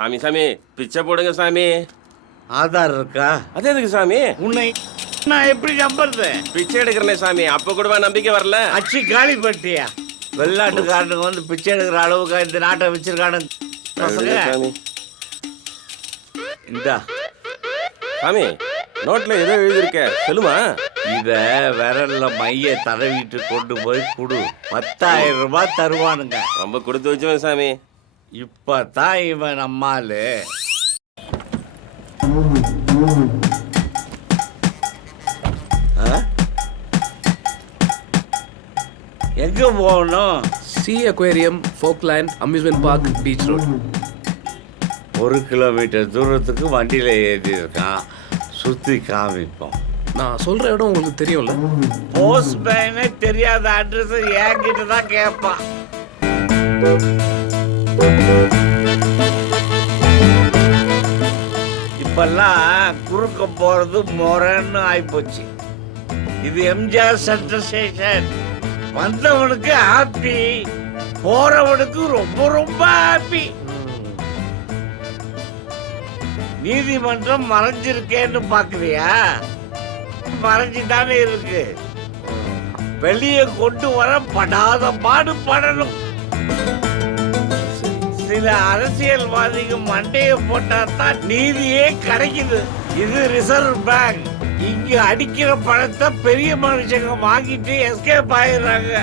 சாமி சாமி பிச்சை போடுங்க சாமி. ஆதார் இருக்கா? அது எதுக்கு சாமி? உன்னை நான் எப்படி நம்புறது? பிச்சை எடுக்கிறனே சாமி, அப்ப கூடவா நம்பிக்கை வரல? அச்சு காலி பட்டியா? வெளிநாட்டுக்காரனுக்கு வந்து பிச்சை எடுக்கிற அளவுக்கு இந்த நாட்டை வச்சிருக்கானு சாமி. இந்தா சாமி, நோட்ல ஏதோ எழுதிருக்க, சொல்லுமா? இத விரல்ல மைய தடவிட்டு கொண்டு போய் கொடு, 10,000 ரூபாய் தருவானுங்க. ரொம்ப கொடுத்து வச்சுவேன் சாமி. இப்பதான் இவன் நம்மாலு. எங்க போகணும்? சி அக்வேரியம், ஃபோக்லேண்ட், amusement park, beach road. 1 kilometre தூரத்துக்கு வண்டியில ஏறி இருக்கான். சுத்தி காமிப்போம். நான் சொல்ற இடம் உங்களுக்கு தெரியும்ல? போஸ்ட்மேனே தெரியாத அட்ரஸ் என்கிட்ட தான் கேட்பான். இப்பெல்லாம் குறுக்க போறது முறைன்னு ஆயிப்போச்சு. இது எம்ஜிஆர் சென்ட்ரல் ஸ்டேஷன். வந்தவனுக்கு ஹாப்பி, போறவனுக்கு ரொம்ப ரொம்ப ஹாப்பி. நீதிமன்றம் மறைஞ்சிருக்கேன்னு பாக்குறியா? மறைஞ்சுதானே இருக்கு. வெளியே கொண்டு வர படாத பாடு படணும். சில அரசியல்வாதிக்கு மண்டையை போட்டாதான் நீதியே கிடைக்குது. இது ரிசர்வ் பேங்க். இங்க அடிக்கிற பணத்தை பெரிய மனுஷங்க வாங்கிட்டு எஸ்கேப் ஆயிடுறாங்க.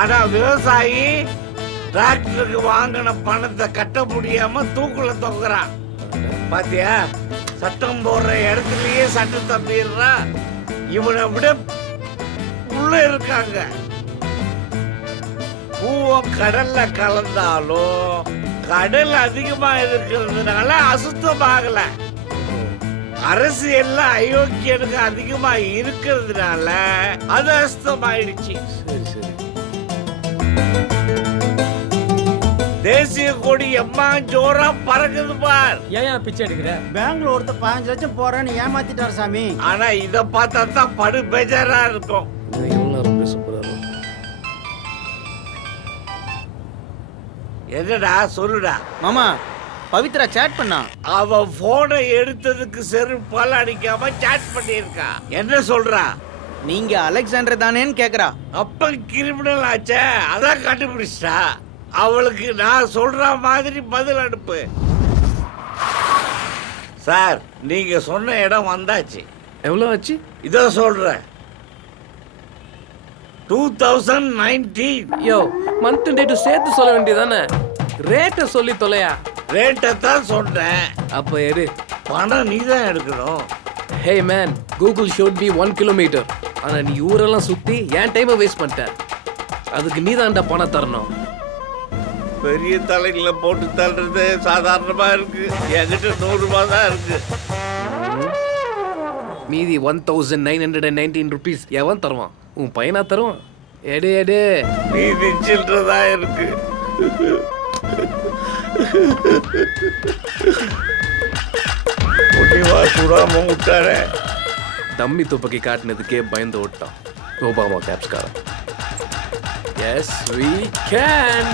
ஆனா விவசாயி டிராக்டருக்கு வாங்கின பணத்தை கட்ட முடியாம தூக்குல தொங்குறான். பாத்தியா, சட்டம் போடுற இடத்துலயே சட்டம் தப்பிடுறா. இவனை விட உள்ள இருக்காங்க. பூவம் கடல்ல கலந்தாலும் கடல் அதிகமா இருக்கிறதுனால அசுத்தமாகல. அரசியல்ல அயோக்கியனுக்கு அதிகமா இருக்கிறதுனால அது அசுத்தமாயிடுச்சு. சரி சரி. தேசிய கொடி எம்மா ஜோரா பறக்குது பார். ஏன் பிச்சை எடுக்கிற? பெங்களூர் ஒருத்தர் 15 லட்சம் போறேன்னு ஏமாத்திட்டார் சாமி. ஆனா இத பார்த்தா தான் படு பேஜாரா இருக்கும். ரொம்ப சூப்பரா இருக்கும். என்னடா சொல்லுடா. மாமா, பவித்ரா சேட் பண்ணா. அவ போனை எடுத்ததுக்கு செருப்பால அடிக்காம சாட் பண்ணியிருக்கா. என்ன சொல்றா? நீங்க அலெக்சாண்டர் தானேன்னு கேக்குறா. அப்ப கிரிமினல் ஆச்சே, அதான் கண்டுபிடிச்சா. அவளுக்கு நான் சொல்ற மாதிரி பதில் அனுப்பு. சார், நீங்க சொன்ன இடம் வந்தாச்சு. எவ்வளோ ஆச்சு? இதோ சொல்றேன். 2019. யோ, மந்த் டேட்டு சேர்த்து சொல்ல வேண்டியதானே? ரேட்டை சொல்லி தொலையா. ரேட்டை தான் சொன்னேன். அப்போ எடு. பணம் நீ தான் எடுக்கணும். Hey man, Google showed be 1 kilometre. ஆனால் நீ ஊரெல்லாம் சுற்றி என் டைமை வேஸ்ட் பண்ணிட்ட. அதுக்கு நீ தான்டா பணம் தரணும். பெரிய தலைகளை போட்டு தள்ளுறது சாதாரணமா இருக்கு. என்கிட்ட 100 ரூபாய் தான் இருக்கு. மீதி 1919 ருபீஸ் எவன் தருவான்? உன் பையனா தருவான். எடு எடு. மீதி சில்லறதா இருக்கு. முடிவா சுடாம விட்டாரே. தம்மி துப்பாக்கி காட்டினதுக்கே பயந்து ஓட்டான் ஒபாமா கேப்ஸ்காரன். Yes we can.